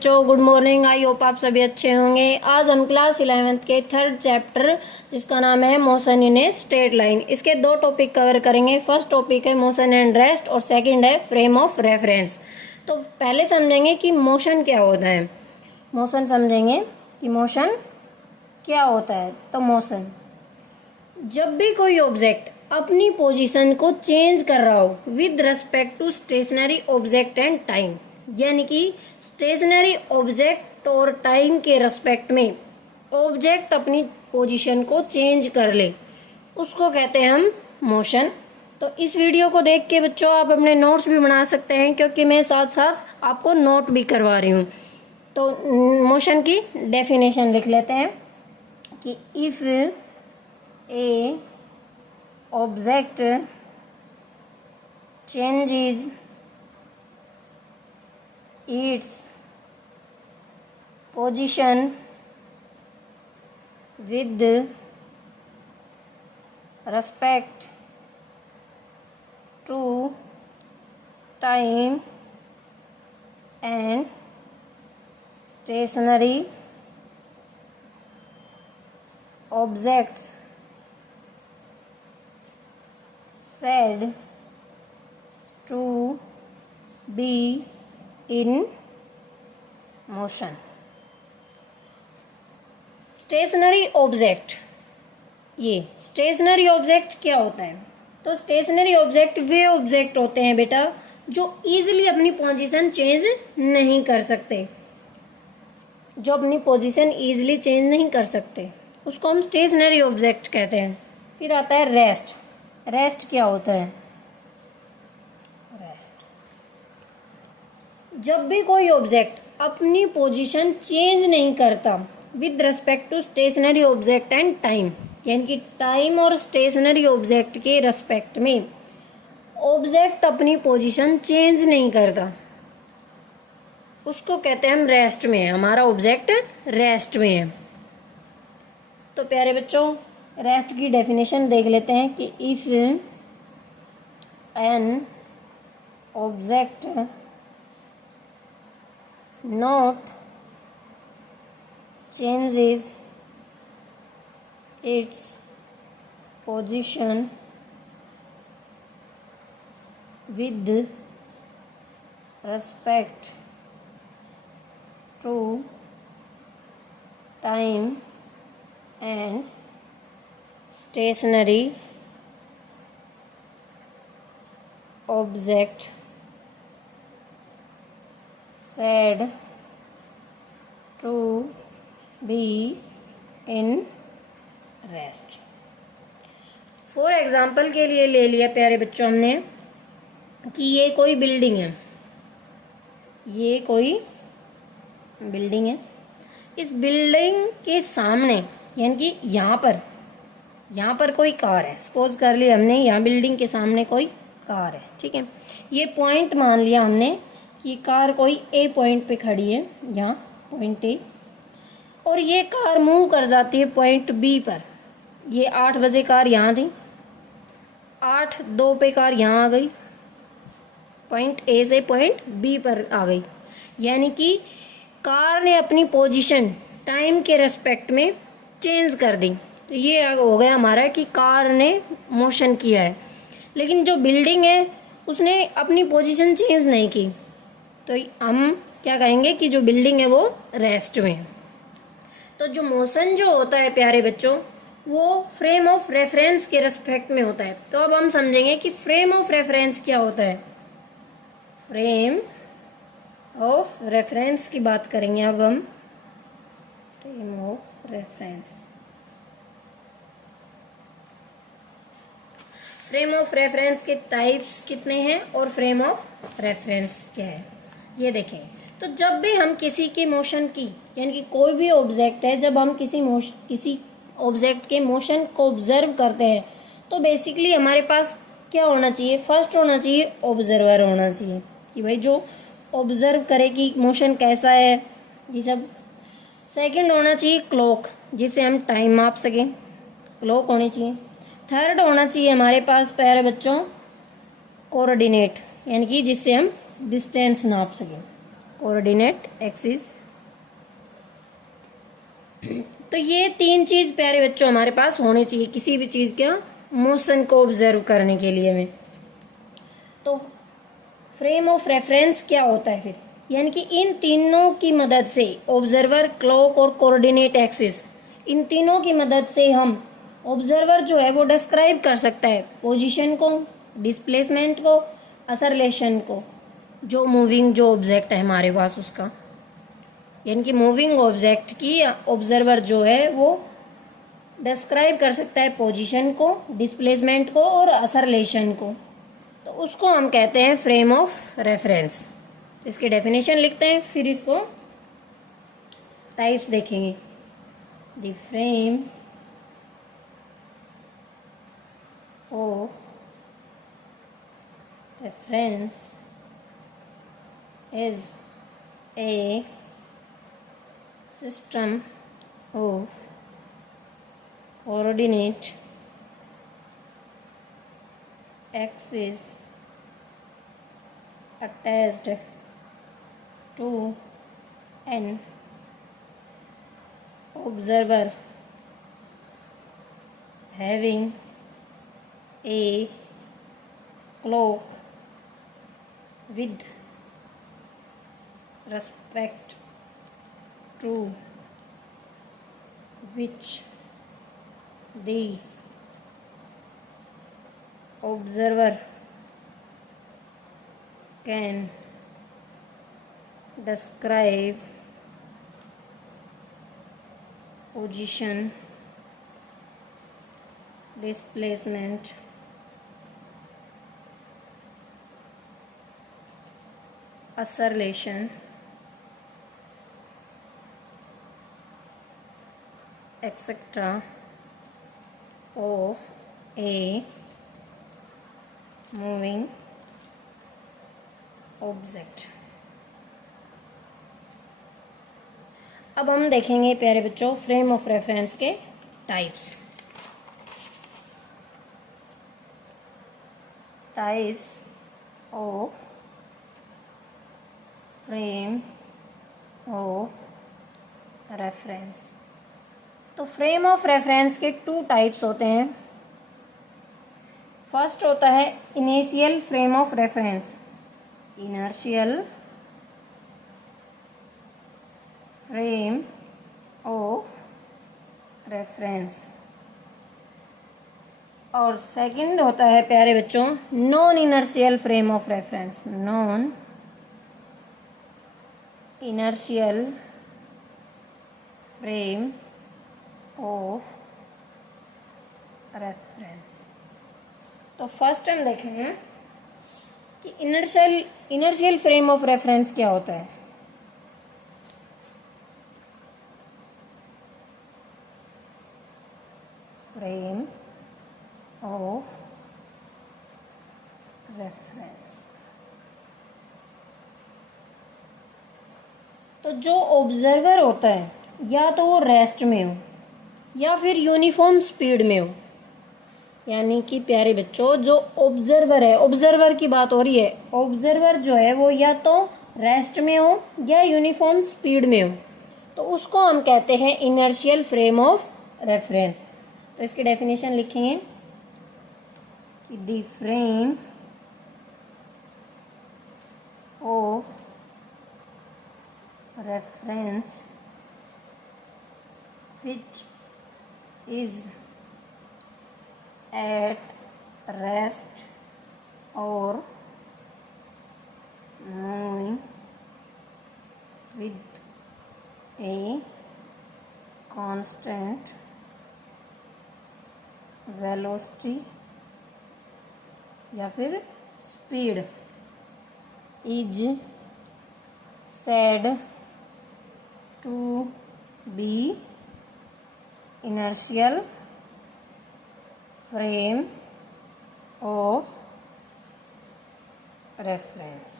बच्चों good morning. I hope आप सभी अच्छे होंगे। आज हम क्लास 11th के थर्ड चैप्टर जिसका नाम है motion in a straight line, इसके दो टॉपिक कवर करेंगे। फर्स्ट टॉपिक है मोशन एंड रेस्ट और सेकंड है फ्रेम ऑफ रेफरेंस। तो पहले समझेंगे कि मोशन क्या होता है। मोशन समझेंगे कि मोशन क्या होता है। तो मोशन, जब भी कोई ऑब्जेक्ट अपनी पोजीशन को चेंज कर रहा हो with respect to stationary object and time, यानी कि स्टेशनरी ऑब्जेक्ट और टाइम के रेस्पेक्ट में ऑब्जेक्ट अपनी पोजीशन को चेंज कर ले, उसको कहते हैं हम मोशन। तो इस वीडियो को देख के बच्चों आप अपने नोट्स भी बना सकते हैं, क्योंकि मैं साथ साथ आपको नोट भी करवा रही हूँ। तो मोशन की डेफिनेशन लिख लेते हैं कि if A object changes its position with respect to time and stationary objects said to be in motion। Stationary object, ये स्टेशनरी ऑब्जेक्ट क्या होता है? तो स्टेशनरी ऑब्जेक्ट वे ऑब्जेक्ट होते हैं बेटा जो इजीली अपनी पोजीशन चेंज नहीं कर सकते। जो अपनी पोजीशन इजीली चेंज नहीं कर सकते उसको हम स्टेशनरी ऑब्जेक्ट कहते हैं। फिर आता है रेस्ट। रेस्ट क्या होता है? रेस्ट, जब भी कोई ऑब्जेक्ट अपनी पोजीशन चेंज नहीं करता with respect to stationary object and time, यानी कि टाइम और स्टेशनरी ऑब्जेक्ट के रिस्पेक्ट में ऑब्जेक्ट अपनी पोजीशन चेंज नहीं करता, उसको कहते हैं हम रेस्ट में है। हमारा ऑब्जेक्ट रेस्ट में है। तो प्यारे बच्चों रेस्ट की डेफिनेशन देख लेते हैं कि if an object not changes its position with respect to time and stationary object said to be in rest। For example के लिए ले लिया प्यारे बच्चों हमने कि ये कोई बिल्डिंग है, ये कोई बिल्डिंग है। इस बिल्डिंग के सामने यानी कि यहाँ पर कोई कार है। सपोज कर लिया हमने यहाँ बिल्डिंग के सामने कोई कार है, ठीक है। ये पॉइंट मान लिया हमने कि कार कोई ए पॉइंट पे खड़ी है, यहाँ पॉइंट ए, और ये कार मूव कर जाती है पॉइंट बी पर। ये 8 बजे कार यहाँ थी, 8:02 पे कार यहाँ आ गई, पॉइंट ए से पॉइंट बी पर आ गई, यानी कि कार ने अपनी पोजीशन टाइम के रेस्पेक्ट में चेंज कर दी। तो ये हो गया हमारा कि कार ने मोशन किया है। लेकिन जो बिल्डिंग है उसने अपनी पोजीशन चेंज नहीं की, तो हम क्या कहेंगे कि जो बिल्डिंग है वो रेस्ट में है। तो जो मोशन जो होता है प्यारे बच्चों वो फ्रेम ऑफ रेफरेंस के रेस्पेक्ट में होता है। तो अब हम समझेंगे कि फ्रेम ऑफ रेफरेंस क्या होता है। फ्रेम ऑफ रेफरेंस की बात करेंगे अब हम। Frame of reference, frame of reference के टाइप्स कितने हैं और फ्रेम ऑफ रेफरेंस क्या है ये देखें। तो जब भी हम किसी के मोशन की, यानी कि कोई भी ऑब्जेक्ट है, जब हम किसी ऑब्जेक्ट के मोशन को ऑब्जर्व करते हैं तो बेसिकली हमारे पास क्या होना चाहिए? फर्स्ट होना चाहिए ऑब्जर्वर होना चाहिए कि भाई जो ऑब्जर्व करे कि मोशन कैसा है ये सब। सेकंड होना चाहिए क्लॉक, जिससे हम टाइम माप सकें, क्लॉक होनी चाहिए। थर्ड होना चाहिए हमारे पास प्यारे बच्चों कोऑर्डिनेट, यानी कि जिससे हम डिस्टेंस नाप सकें। Coordinate axis. तो ये 3 चीज़ प्यारे बच्चों हमारे पास होनी चाहिए किसी भी चीज़ के मोशन को ऑब्जर्व करने के लिए में। तो फ्रेम ऑफ रेफरेंस क्या होता है फिर, यानी कि इन तीनों की मदद से ऑब्जर्वर, क्लॉक और कोऑर्डिनेट एक्सिस, इन तीनों की मदद से हम ऑब्जर्वर जो है वो डिस्क्राइब कर सकता है पोजीशन को, डिस्प्लेसमेंट को, असरलेशन को, जो मूविंग जो ऑब्जेक्ट है हमारे पास उसका, यानी कि मूविंग ऑब्जेक्ट की ऑब्जर्वर जो है वो डिस्क्राइब कर सकता है पोजीशन को, डिस्प्लेसमेंट को और असरलेशन को। तो उसको हम कहते हैं फ्रेम ऑफ रेफरेंस। तो इसकी डेफिनेशन लिखते हैं, फिर इसको टाइप्स देखेंगे। The frame of reference is a system of coordinate axes attached to an observer having a clock with respect to which the observer can describe position, displacement, acceleration, etc. of a moving object। अब हम देखेंगे प्यारे बच्चों frame of reference के types. Types of frame of reference. तो frame of reference के 2 types होते हैं। फर्स्ट होता है initial frame of reference, inertial frame of reference. और सेकंड होता है प्यारे बच्चों non inertial frame of reference, non inertial frame of reference. तो फर्स्ट हम देखेंगे कि इनर्शियल फ्रेम ऑफ रेफरेंस क्या होता है। फ्रेम ऑफ रेफरेंस, तो जो ऑब्जर्वर होता है या तो वो रेस्ट में हो या फिर यूनिफॉर्म स्पीड में हो, यानी कि प्यारे बच्चों जो ऑब्जर्वर है, ऑब्जर्वर की बात हो रही है, ऑब्जर्वर जो है वो या तो रेस्ट में हो या यूनिफॉर्म स्पीड में हो, तो उसको हम कहते हैं इनर्शियल फ्रेम ऑफ रेफरेंस। तो इसकी डेफिनेशन लिखेंगे, the frame of reference which is at rest or moving with a constant velocity या फिर speed is said to be inertial frame of reference।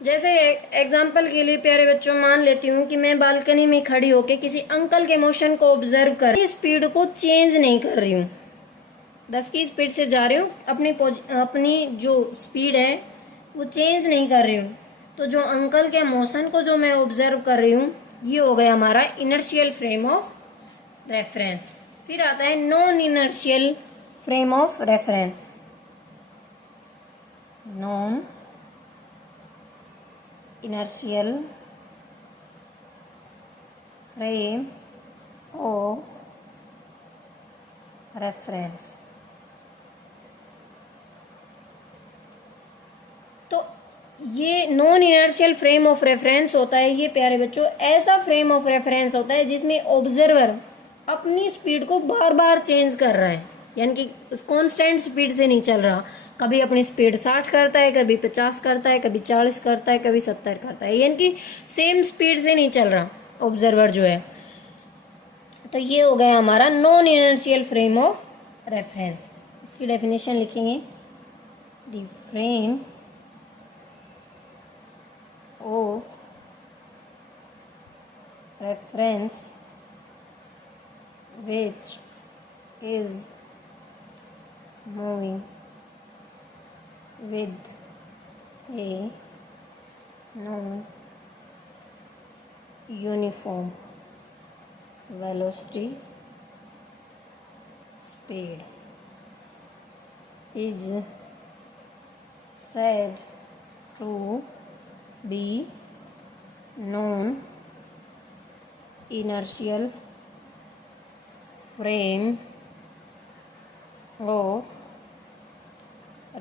जैसे एग्जाम्पल के लिए प्यारे बच्चों मान लेती हूँ कि मैं बालकनी में खड़ी होकर किसी अंकल के मोशन को ऑब्जर्व कर स्पीड को चेंज नहीं कर रही हूँ, 10 की स्पीड से जा रही हूँ, अपनी जो स्पीड है वो चेंज नहीं कर रही हूँ, तो जो अंकल के मोशन को जो मैं ऑब्जर्व कर रही हूँ, ये हो गया हमारा इनर्शियल फ्रेम ऑफ रेफरेंस। फिर आता है non inertial frame of reference. Non inertial frame of reference. तो ये non inertial frame of reference होता है, ये प्यारे बच्चों ऐसा फ्रेम ऑफ रेफरेंस होता है जिसमें ऑब्जर्वर अपनी स्पीड को बार बार चेंज कर रहा है, यानी कि कांस्टेंट स्पीड से नहीं चल रहा। कभी अपनी स्पीड 60 करता है, कभी 50 करता है, कभी 40 करता है, कभी 70 करता है, यानी कि सेम स्पीड से नहीं चल रहा ऑब्जर्वर जो है। तो ये हो गया हमारा non inertial frame of reference. इसकी डेफिनेशन लिखेंगे, the frame of reference which is moving with a non-uniform velocity speed is said to be non-inertial frame of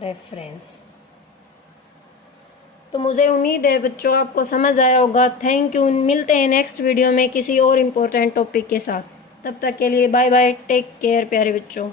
reference. तो मुझे उम्मीद है बच्चों आपको समझ आया होगा। Thank you. मिलते हैं नेक्स्ट वीडियो में किसी और इम्पोर्टेंट टॉपिक के साथ। तब तक के लिए बाय बाय, टेक केयर प्यारे बच्चों।